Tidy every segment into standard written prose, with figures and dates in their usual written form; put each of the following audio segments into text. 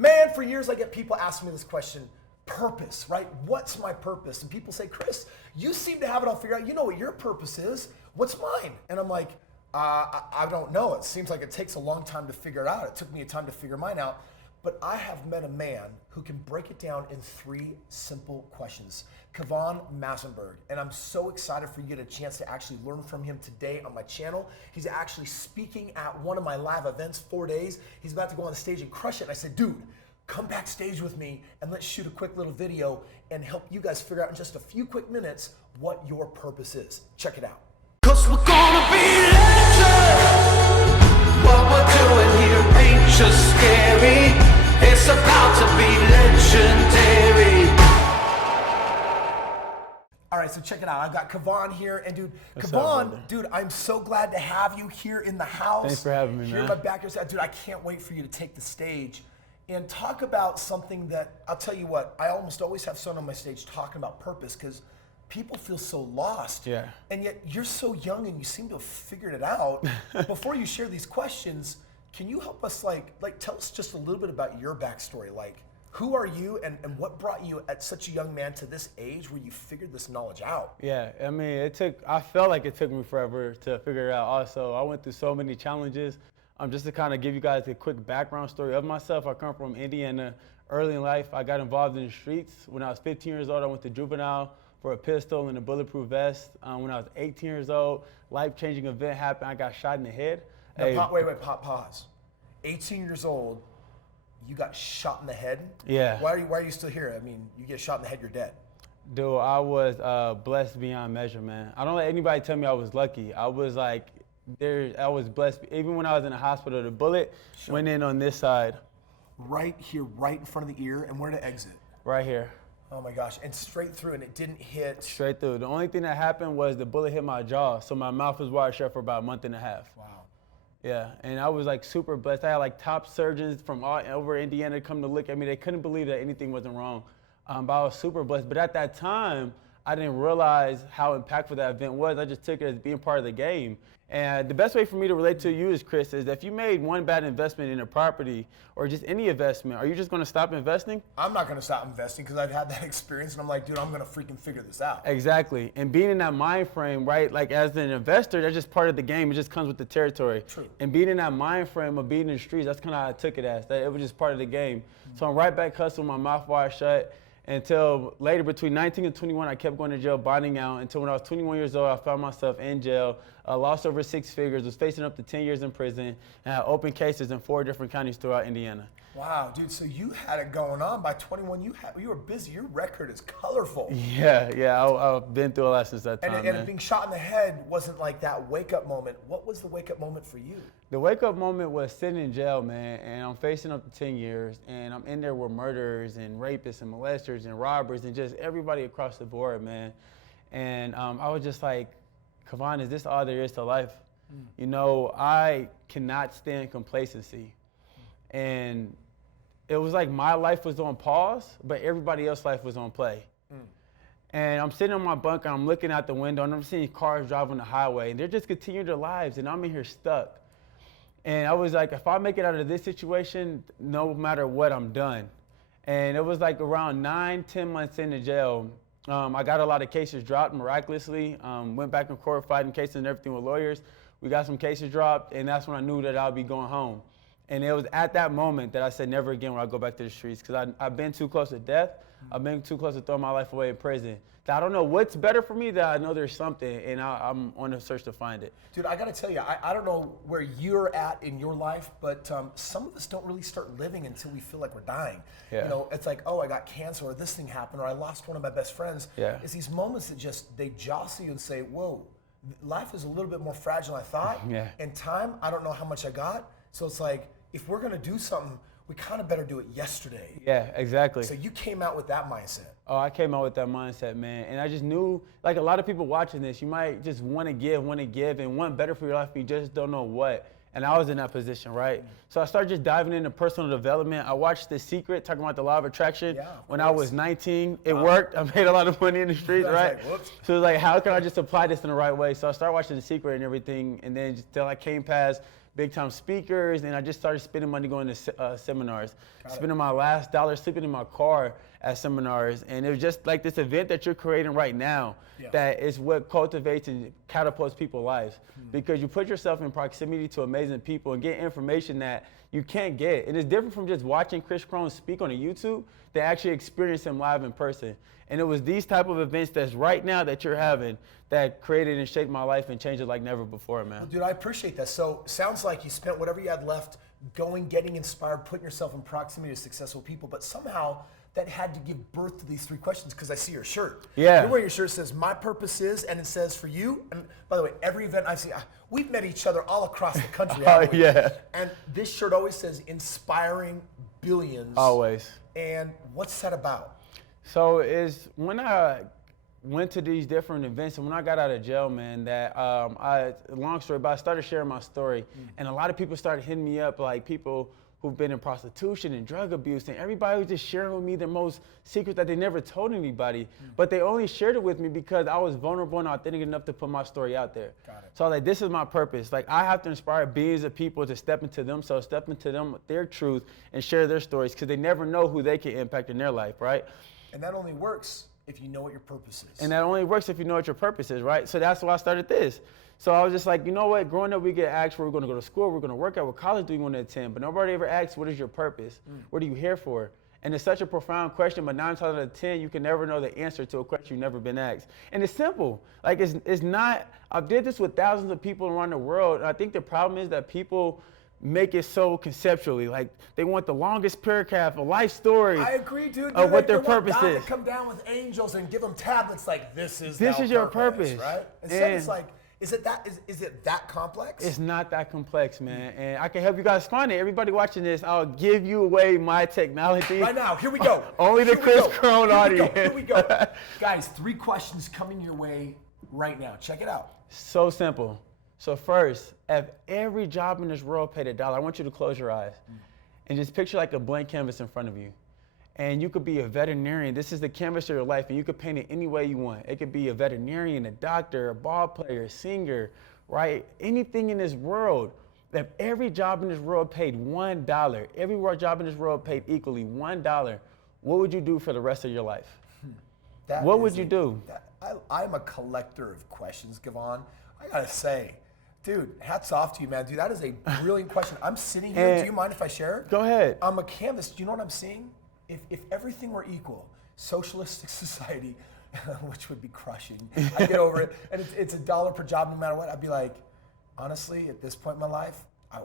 Man, for years I get people asking me this question, purpose, right? What's my purpose? And people say, Kris, you seem to have it all figured out. You know what your purpose is. What's mine? And I'm like, I don't know. It seems like it takes a long time to figure it out. It took me a time to figure mine out. But I have met a man who can break it down in 3 simple questions. Kevon Massenberg. And I'm so excited for you to get a chance to actually learn from him today on my channel. He's actually speaking at one of my live events, 4 days. He's about to go on the stage and crush it. And I said, dude, come backstage with me and let's shoot a quick little video and help you guys figure out in just a few quick minutes what your purpose is. Check it out. 'Cause we're gonna be legends. What we're doing here ain't just scary. It's about to be legendary. All right, so check it out. I've got Kevon here, and dude, What's Kevon, up, dude, I'm so glad to have you here in the house. Thanks for having me, here man. in my backyard. Dude, I can't wait for you to take the stage and talk about something that, I'll tell you what, I almost always have someone on my stage talking about purpose because people feel so lost. Yeah. And yet you're so young and you seem to have figured it out. Before you share these questions, can you help us like tell us just a little bit about your backstory? Like, who are you and what brought you at such a young man to this age where you figured this knowledge out? Yeah, I mean, I felt like it took me forever to figure it out also. I went through so many challenges. Just to kind of give you guys a quick background story of myself, I come from Indiana. Early in life, I got involved in the streets. When I was 15 years old, I went to juvenile for a pistol and a bulletproof vest. When I was 18 years old, life-changing event happened. I got shot in the head. Now, pause. 18 years old, you got shot in the head? Yeah. Why are you still here? I mean, you get shot in the head, you're dead. Dude, I was blessed beyond measure, man. I don't let anybody tell me I was lucky. I was like, I was blessed. Even when I was in the hospital, the bullet went in on this side. Right here, right in front of the ear, and where to exit? Right here. Oh my gosh, and straight through, and it didn't hit. Straight through. The only thing that happened was the bullet hit my jaw, so my mouth was wired shut for about a month and a half. Wow. Yeah, and I was like super blessed. I had like top surgeons from all over Indiana come to look at me. They couldn't believe that anything wasn't wrong. But I was super blessed. But at that time, I didn't realize how impactful that event was. I just took it as being part of the game. And the best way for me to relate to you is, Kris, is if you made one bad investment in a property or just any investment, are you just going to stop investing? I'm not going to stop investing because I've had that experience and I'm like, dude, I'm going to freaking figure this out. Exactly. And being in that mind frame, right, like as an investor, that's just part of the game. It just comes with the territory. True. And being in that mind frame of being in the streets, that's kind of how I took it as. That it was just part of the game. So I'm right back hustling, my mouth wide shut. Until later, between 19 and 21, I kept going to jail, bonding out. Until when I was 21 years old, I found myself in jail, lost over 6 figures, was facing up to 10 years in prison, and had open cases in 4 different counties throughout Indiana. Wow, dude, so you had it going on. By 21, you were busy. Your record is colorful. Yeah, I've been through a lot since that time, And being shot in the head wasn't like that wake-up moment. What was the wake-up moment for you? The wake-up moment was sitting in jail, man, and I'm facing up to 10 years, and I'm in there with murderers and rapists and molesters and robbers and just everybody across the board, man. And I was just like, Kevon, is this all there is to life? You know, I cannot stand complacency. And it was like my life was on pause, but everybody else's life was on play. And I'm sitting on my bunk and I'm looking out the window and I'm seeing cars drive on the highway and they're just continuing their lives and I'm in here stuck. And I was like, if I make it out of this situation, no matter what, I'm done. And it was like around 9-10 months into jail, I got a lot of cases dropped miraculously. Went back in court fighting cases and everything with lawyers. We got some cases dropped and that's when I knew that I'd be going home. And it was at that moment that I said never again when I go back to the streets because I've been too close to death. I've been too close to throwing my life away in prison. That I don't know what's better for me, that I know there's something, and I'm on a search to find it. Dude, I got to tell you, I don't know where you're at in your life, but some of us don't really start living until we feel like we're dying. Yeah. You know, it's like, oh, I got cancer, or this thing happened, or I lost one of my best friends. Yeah. It's these moments that just, they jostle you and say, whoa, life is a little bit more fragile than I thought. Yeah. And time, I don't know how much I got. So it's like, if we're going to do something, we kind of better do it yesterday. Yeah, exactly. So you came out with that mindset. Oh, I came out with that mindset, man. And I just knew, like a lot of people watching this, you might just want to give, and want better for your life, but you just don't know what. And I was in that position, right? So I started just diving into personal development. I watched The Secret, talking about the law of attraction. Yeah, when I was 19, it worked. I made a lot of money in the streets, right? Like, whoops. So it was like, how can I just apply this in the right way? So I started watching The Secret and everything, and then just till I came past big time speakers, and I just started spending money going to seminars, spending my last dollar sleeping in my car at seminars. And it was just like this event that you're creating right now that is what cultivates and catapults people's lives, because you put yourself in proximity to amazing people and get information that you can't get. And it's different from just watching Kris Krohn speak on a YouTube to actually experience him live in person. And it was these type of events that's right now that you're having that created and shaped my life and changed it like never before, man. Well, dude, I appreciate that. So sounds like you spent whatever you had left going, getting inspired, putting yourself in proximity to successful people, but somehow that had to give birth to these 3 questions, because I see your shirt. Yeah. You're wearing your shirt that says, my purpose is, and it says for you. And by the way, every event I've seen, we've met each other all across the country. haven't we? Yeah. And this shirt always says, inspiring billions. Always. And what's that about? So is when I went to these different events, and when I got out of jail, man, that long story, but I started sharing my story, and a lot of people started hitting me up, like people who've been in prostitution and drug abuse, and everybody was just sharing with me their most secrets that they never told anybody, but they only shared it with me because I was vulnerable and authentic enough to put my story out there. Got it. So I was like, this is my purpose. Like, I have to inspire billions of people to step into themselves, step into their truth, and share their stories, because they never know who they can impact in their life, right? And that only works if you know what your purpose is. And that only works if you know what your purpose is, right? So that's why I started this. So I was just like, you know what? Growing up, we get asked where we're going to go to school, we're going to work out, what college do you want to attend? But nobody ever asks, what is your purpose? What are you here for? And it's such a profound question, but 9 times out of 10, you can never know the answer to a question you've never been asked. And it's simple. Like, it's not, I've did this with thousands of people around the world, and I think the problem is that people make it so conceptually. Like, they want the longest paragraph, a life story. I agree, dude. Of what their purpose God is. to come down with angels and give them tablets like, this is your purpose, right? Instead, it's And- like, is it that complex? It's not that complex, man. And I can help you guys find it. Everybody watching this, I'll give you away my technology. Right now, here we go. Only the Here we Kris go. Krohn audience. Here we go. Guys, 3 questions coming your way right now. Check it out. So simple. So first, if every job in this world paid $1, I want you to close your eyes and just picture like a blank canvas in front of you. And you could be a veterinarian. This is the canvas of your life, and you could paint it any way you want. It could be a veterinarian, a doctor, a ball player, a singer, right? Anything in this world. If every job in this world paid $1, every job in this world paid equally $1, what would you do for the rest of your life? What would you do? I'm a collector of questions, Kevon. I gotta say, dude, hats off to you, man. Dude, that is a brilliant question. I'm sitting here. Do you mind if I share? Go ahead. I'm a canvas. Do you know what I'm seeing? If everything were equal, socialistic society, which would be crushing, I get over it, and it's $1 per job no matter what, I'd be like, honestly, at this point in my life,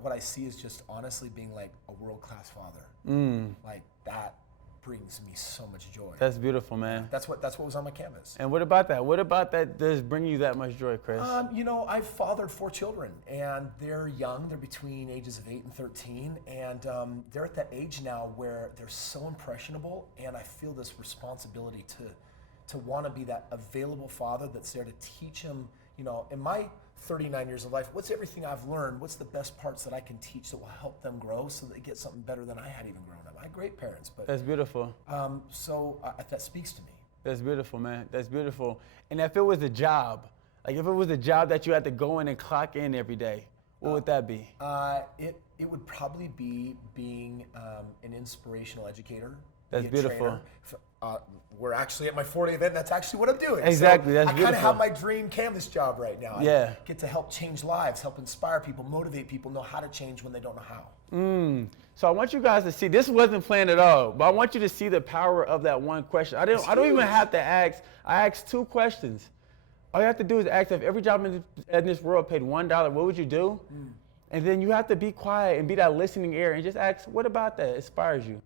what I see is just honestly being like a world-class father. Like, that brings me so much joy. That's beautiful, man. That's what was on my canvas. And what about that? What about that does bring you that much joy, Kris? You know, I've fathered 4 children, and they're young. They're between ages of 8 and 13, and they're at that age now where they're so impressionable, and I feel this responsibility to want to be that available father that's there to teach them. You know, in my 39 years of life, what's everything I've learned? What's the best parts that I can teach that will help them grow so they get something better than I had even grown up? I had great parents, but That's beautiful. that speaks to me. That's beautiful, man. That's beautiful. And if it was a job, like if it was a job that you had to go in and clock in every day, what would that be? It would probably be being an inspirational educator. That's be a beautiful. trainer. We're actually at my 40th event. That's actually what I'm doing. Exactly, So that's I kind of beautiful. have my dream canvas job right now. Yeah. I get to help change lives, help inspire people, motivate people, know how to change when they don't know how. So I want you guys to see, this wasn't planned at all, but I want you to see the power of that one question. I don't even have to ask. I asked 2 questions. All you have to do is ask, if every job in this world paid $1, what would you do? And then you have to be quiet and be that listening ear and just ask, what about that inspires you?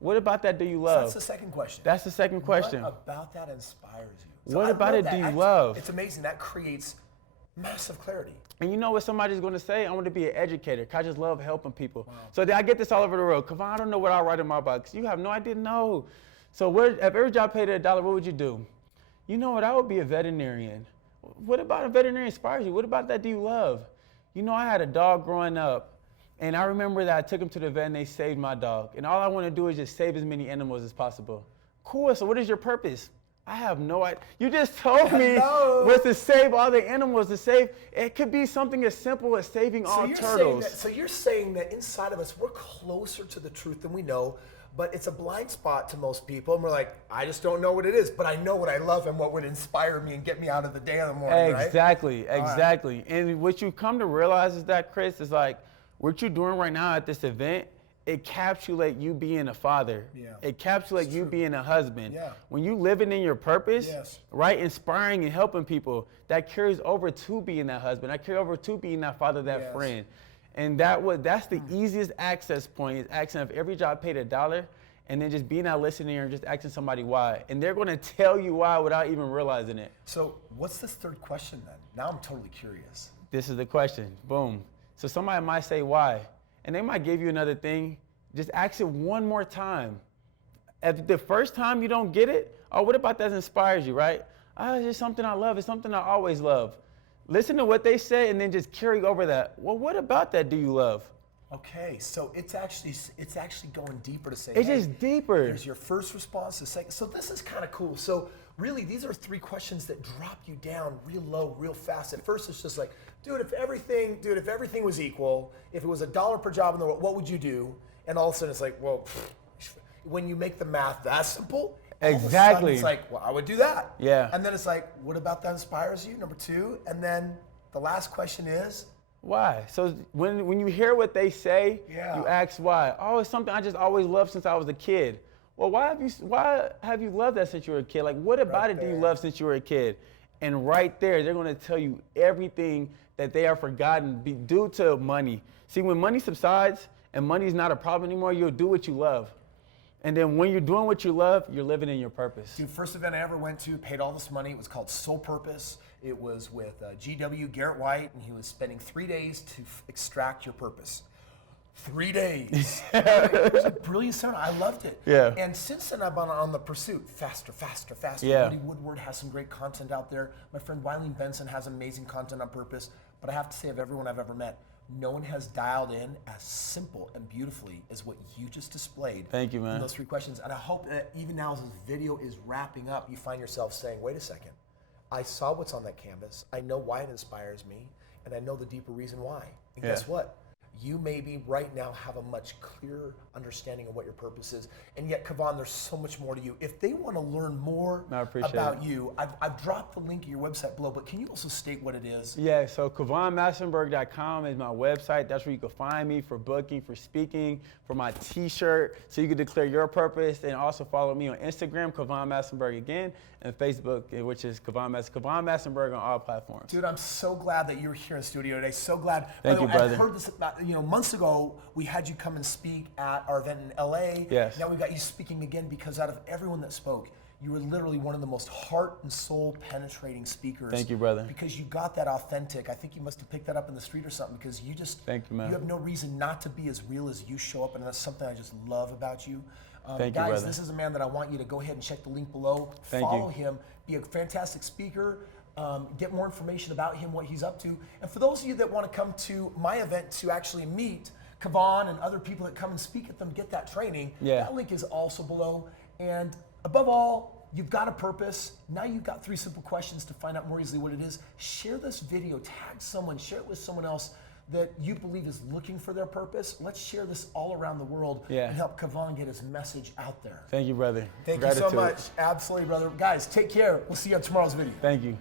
What about that do you So love? that's the second question. That's the second question. What about that inspires you? What I about love it that. do you Actually, love? It's amazing. That creates massive clarity. And you know what somebody's going to say? I want to be an educator. 'Cause I just love helping people. Wow. So I get this all over the world. Kevon, I don't know what I'll write in my box. You have no idea? No. So if every job paid $1, what would you do? You know what? I would be a veterinarian. What about a veterinarian inspires you? What about that do you love? You know, I had a dog growing up. And I remember that I took him to the vet and they saved my dog. And all I want to do is just save as many animals as possible. Cool, so what is your purpose? I have no idea. You just told me No. was to save all the animals, it could be something as simple as saving all turtles. So you're saying that inside of us, we're closer to the truth than we know, but it's a blind spot to most people. And we're like, I just don't know what it is, but I know what I love and what would inspire me and get me out of the day in the morning, right? Exactly. And what you come to realize is that, Kris, is like what you're doing right now at this event, it encapsulates you being a father. Yeah. It encapsulates you being a husband. Yeah. When you living in your purpose, Yes. right, inspiring and helping people, that carries over to being that husband. That carries over to being that father, that Yes. friend. And that's the easiest access point, is asking if every job paid $1, and then just being out listening and just asking somebody why. And they're gonna tell you why without even realizing it. So what's this third question then? Now I'm totally curious. This is the question. Boom. So somebody might say why, and they might give you another thing. Just ask it one more time. If the first time you don't get it, oh, what about that inspires you, right? Oh, it's just something I love. It's something I always love. Listen to what they say and then just carry over that. Well, what about that do you love? Okay, so it's actually going deeper to say. It's hey, just deeper. There's your first response, the second. So this is kind of cool. So really, these are 3 questions that drop you down real low, real fast. At first, it's just like, dude, if everything was equal, if it was $1 per job in the world, what would you do? And all of a sudden, it's like, well, when you make the math that simple, all of a sudden Exactly. it's like, well, I would do that. Yeah. And then it's like, what about that inspires you? Number 2, and then the last question is. Why? So when you hear what they say, Yeah. you ask why. Oh, it's something I just always loved since I was a kid. Well, why have you loved that since you were a kid? Like, what about it do you there. love since you were a kid? And right there, they're going to tell you everything that they have forgotten due to money. See, when money subsides and money's not a problem anymore, you'll do what you love. And then when you're doing what you love, you're living in your purpose. Dude, first event I ever went to, paid all this money. It was called Soul Purpose. It was with GW, Garrett White, and he was spending 3 days to extract your purpose. 3 days. It was a brilliant seminar. I loved it. Yeah. And since then, I've been on the pursuit. Faster. Yeah. Woody Woodward has some great content out there. My friend Wileen Benson has amazing content on purpose. But I have to say, of everyone I've ever met, no one has dialed in as simple and beautifully as what you just displayed. Thank you, man. In those 3 questions. And I hope that even now as this video is wrapping up, you find yourself saying, wait a second. I saw what's on that canvas. I know why it inspires me. And I know the deeper reason why. And Yeah. guess what? You maybe right now have a much clearer understanding of what your purpose is. And yet, Kevon, there's so much more to you. If they want to learn more I appreciate about it. you, I've dropped the link to your website below, but can you also state what it is? Yeah, so KevonMassenberg.com is my website. That's where you can find me for booking, for speaking, for my t-shirt, so you can declare your purpose, and also follow me on Instagram, Kevon Massenberg again, and Facebook, which is Kevon Massenberg on all platforms. Dude, I'm so glad that you're here in the studio today. So glad. Thank By the you, way, brother. I've heard this about, months ago, we had you come and speak at our event in LA. Yes. Now we've got you speaking again because out of everyone that spoke, you were literally one of the most heart and soul penetrating speakers. Thank you, brother. Because you got that authentic. I think you must have picked that up in the street or something, because you just, Thank you, man. You have no reason not to be as real as you show up, and that's something I just love about you. Thank you, guys, brother. this is a man that I want you to go ahead and check the link below. Thank you. Follow him. Be a fantastic speaker. Get more information about him, what he's up to. And for those of you that want to come to my event to actually meet Kevon and other people that come and speak at them, get that training, Yeah. that link is also below. And above all, you've got a purpose. Now you've got 3 simple questions to find out more easily what it is. Share this video, tag someone, share it with someone else that you believe is looking for their purpose. Let's share this all around the world and help Kevon get his message out there. Thank you, brother. Thank you so much. Absolutely, brother. Guys, take care. We'll see you on tomorrow's video. Thank you.